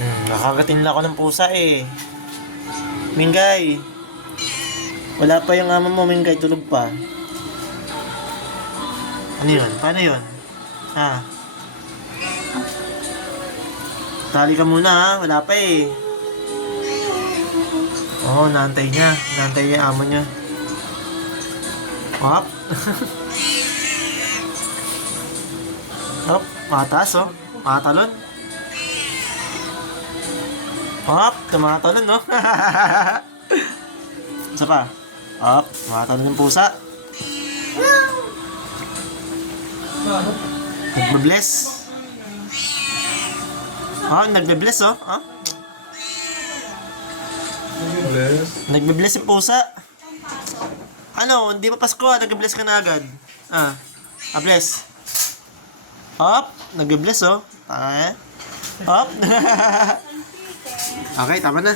Hmm, nakagatin lang ako ng pusa eh. Mingay. Wala pa yung amo mo, Mingay. Tulog pa. Ano yun? Paano yun? Ha? Tali ka muna ha. Wala pa eh. Oo, oh, naantay niya. Naantay niya amo niya. Hop. Hop. Mataas oh. Matalon. Hop. Tumatalon no. Isa pa. Hop. Tumatalon ng pusa. Nagbe-bless. Oh, nagbe-bless oh. oh. Bless. Nagbe-bless yung pusa. Ano, hindi pa Pasko ah, nagbe-bless ka na agad. Ah, ah bless. Hop, nagbe-bless oh. Ah, Hop. okay, tama na.